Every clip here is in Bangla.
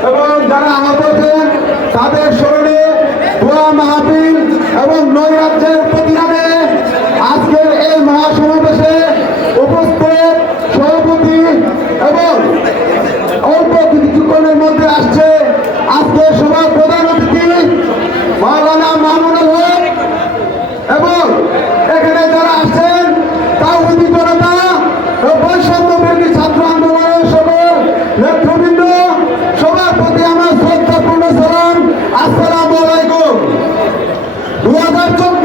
এবং যারা আহত তাদের স্মরণে দোয়া মাহফিল এবং Welcome.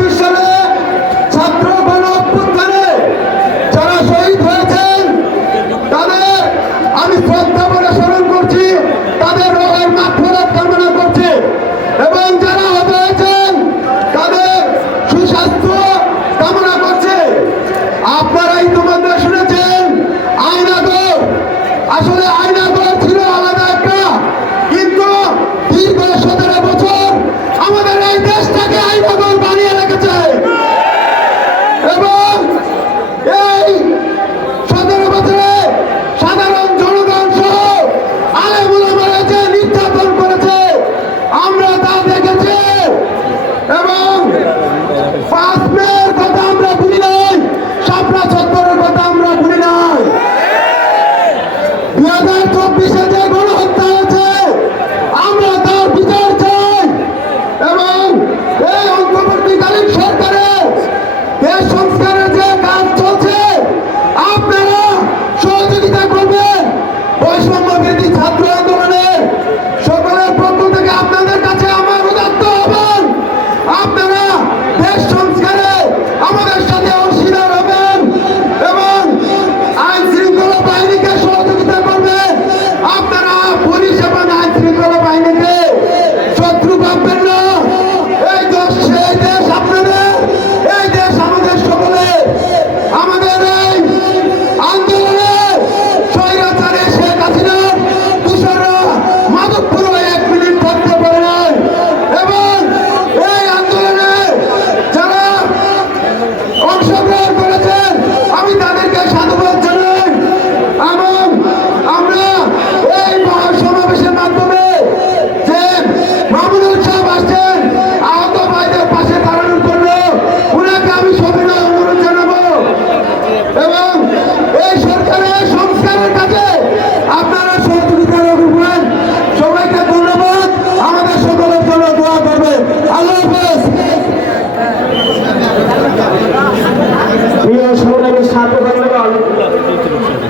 এবং এই সরকারের সংস্কারের কাজে আপনারা সহযোগিতা করবেন সবাইকে ধন্যবাদ। আমাদের সকলের জন্য দোয়া করবেন। আল্লাহ হাফেজ। প্রিয়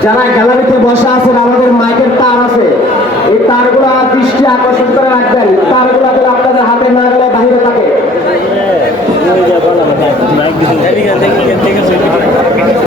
যারা গ্যালারিতে বসা আছেন আমাদের মাইকের তার আছে। এই তারগুলো দৃষ্টি আকর্ষণ করে রাখবেন। তারগুলা যেন আপনাদের হাতে না গেলে বাহিরে থাকে।